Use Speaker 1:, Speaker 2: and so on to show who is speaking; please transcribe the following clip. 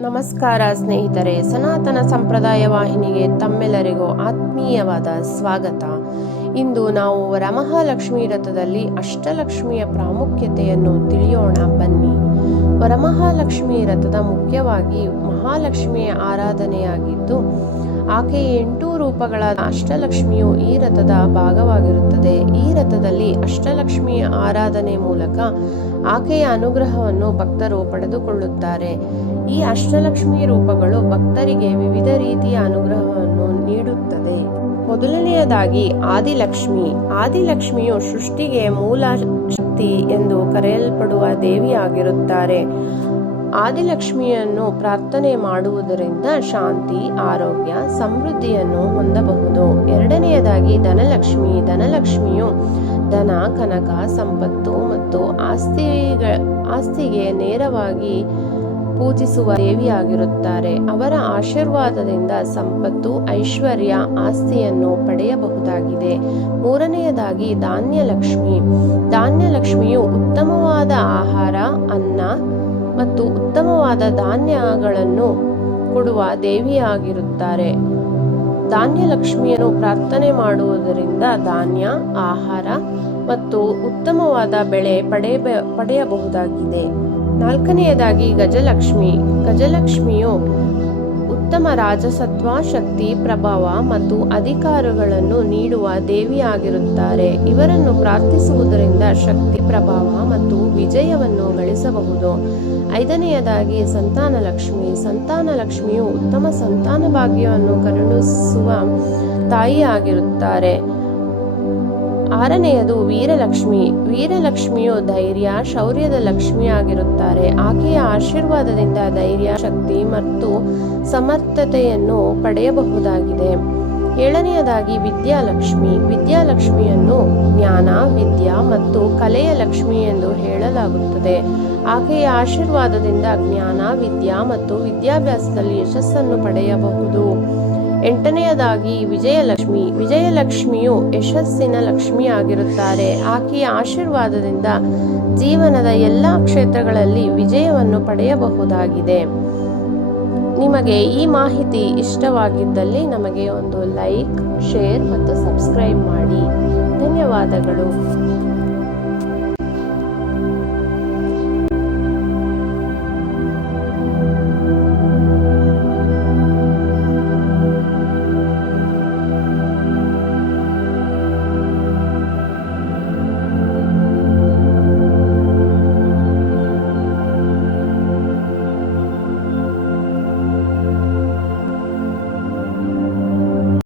Speaker 1: ನಮಸ್ಕಾರ ಸ್ನೇಹಿತರೆ, ಸನಾತನ ಸಂಪ್ರದಾಯ ವಾಹಿನಿಗೆ ತಮ್ಮೆಲ್ಲರಿಗೂ ಆತ್ಮೀಯವಾದ ಸ್ವಾಗತ. ಇಂದು ನಾವು ವರಮಹಾಲಕ್ಷ್ಮಿ ರಥದಲ್ಲಿ ಅಷ್ಟಲಕ್ಷ್ಮಿಯ ಪ್ರಾಮುಖ್ಯತೆಯನ್ನು ತಿಳಿಯೋಣ. ಬನ್ನಿ. ವರಮಹಾಲಕ್ಷ್ಮಿ ರಥದ ಮುಖ್ಯವಾಗಿ ಮಹಾಲಕ್ಷ್ಮಿಯ ಆರಾಧನೆಯಾಗಿದ್ದು, ಆಕೆಯ ಎಂಟು ರೂಪಗಳ ಅಷ್ಟಲಕ್ಷ್ಮಿಯು ಈ ರಥದ ಭಾಗವಾಗಿರುತ್ತದೆ. ಈ ರಥದಲ್ಲಿ ಅಷ್ಟಲಕ್ಷ್ಮಿಯ ಆರಾಧನೆ ಮೂಲಕ ಆಕೆಯ ಅನುಗ್ರಹವನ್ನು ಭಕ್ತರು ಪಡೆದುಕೊಳ್ಳುತ್ತಾರೆ. ಈ ಅಷ್ಟಲಕ್ಷ್ಮಿ ರೂಪಗಳು ಭಕ್ತರಿಗೆ ವಿವಿಧ ರೀತಿಯ ಅನುಗ್ರಹವನ್ನು ನೀಡುತ್ತದೆ. ಮೊದಲನೆಯದಾಗಿ ಆದಿಲಕ್ಷ್ಮಿ. ಆದಿಲಕ್ಷ್ಮಿಯು ಸೃಷ್ಟಿಗೆ ಮೂಲ ಶಕ್ತಿ ಎಂದು ಕರೆಯಲ್ಪಡುವ ದೇವಿಯಾಗಿರುತ್ತಾರೆ. ಆದಿಲಕ್ಷ್ಮಿಯನ್ನು ಪ್ರಾರ್ಥನೆ ಮಾಡುವುದರಿಂದ ಶಾಂತಿ, ಆರೋಗ್ಯ, ಸಮೃದ್ಧಿಯನ್ನು ಹೊಂದಬಹುದು. ಎರಡನೆಯದಾಗಿ ಧನಲಕ್ಷ್ಮಿ. ಧನಲಕ್ಷ್ಮಿಯು ಧನ, ಕನಕ, ಸಂಪತ್ತು ಮತ್ತು ಆಸ್ತಿಗ, ಆಸ್ತಿಗೆ ನೇರವಾಗಿ ಪೂಜಿಸುವ ದೇವಿಯಾಗಿರುತ್ತಾರೆ. ಅವರ ಆಶೀರ್ವಾದದಿಂದ ಸಂಪತ್ತು, ಐಶ್ವರ್ಯ, ಆಸ್ತಿಯನ್ನು ಪಡೆಯಬಹುದಾಗಿದೆ. ಮೂರನೆಯದಾಗಿ ಧಾನ್ಯಲಕ್ಷ್ಮಿ. ಧಾನ್ಯಲಕ್ಷ್ಮಿಯು ಉತ್ತಮವಾದ ಧಾನ್ಯಗಳನ್ನು ಕೊಡುವ ದೇವಿಯಾಗಿರುತ್ತಾರೆ. ಧಾನ್ಯ ಲಕ್ಷ್ಮಿಯನ್ನು ಪ್ರಾರ್ಥನೆ ಮಾಡುವುದರಿಂದ ಧಾನ್ಯ, ಆಹಾರ ಮತ್ತು ಉತ್ತಮವಾದ ಬೆಳೆ ಪಡೆಯ ಪಡೆಯಬಹುದಾಗಿದೆ. ನಾಲ್ಕನೆಯದಾಗಿ ಗಜಲಕ್ಷ್ಮಿ. ಗಜಲಕ್ಷ್ಮಿಯು ಉತ್ತಮ ರಾಜಸತ್ವ, ಶಕ್ತಿ, ಪ್ರಭಾವ ಮತ್ತು ಅಧಿಕಾರಗಳನ್ನು ನೀಡುವ ದೇವಿಯಾಗಿರುತ್ತಾರೆ. ಇವರನ್ನು ಪ್ರಾರ್ಥಿಸುವುದರಿಂದ ಶಕ್ತಿ, ಪ್ರಭಾವ ಮತ್ತು ವಿಜಯವನ್ನು ಗಳಿಸಬಹುದು. ಐದನೆಯದಾಗಿ, ಸಂತಾನ ಲಕ್ಷ್ಮಿ. ಸಂತಾನ ಲಕ್ಷ್ಮಿಯು ಉತ್ತಮ ಸಂತಾನ ಭಾಗ್ಯವನ್ನು ಕರುಣಿಸುವ ತಾಯಿಯಾಗಿರುತ್ತಾರೆ. ಆರನೆಯದು ವೀರಲಕ್ಷ್ಮಿ. ವೀರಲಕ್ಷ್ಮಿಯು ಧೈರ್ಯ, ಶೌರ್ಯದ ಲಕ್ಷ್ಮಿಯಾಗಿರುತ್ತಾರೆ ಆಕೆಯ ಆಶೀರ್ವಾದದಿಂದ ಧೈರ್ಯ, ಶಕ್ತಿ ಮತ್ತು ಸಮರ್ಥತೆಯನ್ನು ಪಡೆಯಬಹುದಾಗಿದೆ. ಏಳನೆಯದಾಗಿ ವಿದ್ಯಾಲಕ್ಷ್ಮಿ. ವಿದ್ಯಾಲಕ್ಷ್ಮಿಯನ್ನು ಜ್ಞಾನ, ವಿದ್ಯಾ ಮತ್ತು ಕಲೆಯ ಲಕ್ಷ್ಮಿ ಎಂದು ಹೇಳಲಾಗುತ್ತದೆ. ಆಕೆಯ ಆಶೀರ್ವಾದದಿಂದ ಜ್ಞಾನ, ವಿದ್ಯಾ ಮತ್ತು ವಿದ್ಯಾಭ್ಯಾಸದಲ್ಲಿ ಯಶಸ್ಸನ್ನು ಪಡೆಯಬಹುದು. ಎಂಟನೆಯದಾಗಿ ವಿಜಯಲಕ್ಷ್ಮಿ. ವಿಜಯಲಕ್ಷ್ಮಿಯು ಯಶಸ್ಸಿನ ಲಕ್ಷ್ಮಿಯಾಗಿರುತ್ತಾರೆ. ಆಕೆಯ ಆಶೀರ್ವಾದದಿಂದ ಜೀವನದ ಎಲ್ಲ ಕ್ಷೇತ್ರಗಳಲ್ಲಿ ವಿಜಯವನ್ನು ಪಡೆಯಬಹುದಾಗಿದೆ. ನಿಮಗೆ ಈ ಮಾಹಿತಿ ಇಷ್ಟವಾಗಿದ್ದಲ್ಲಿ ನಮಗೆ ಒಂದು ಲೈಕ್, ಶೇರ್ ಮತ್ತು ಸಬ್ಸ್ಕ್ರೈಬ್ ಮಾಡಿ. ಧನ್ಯವಾದಗಳು.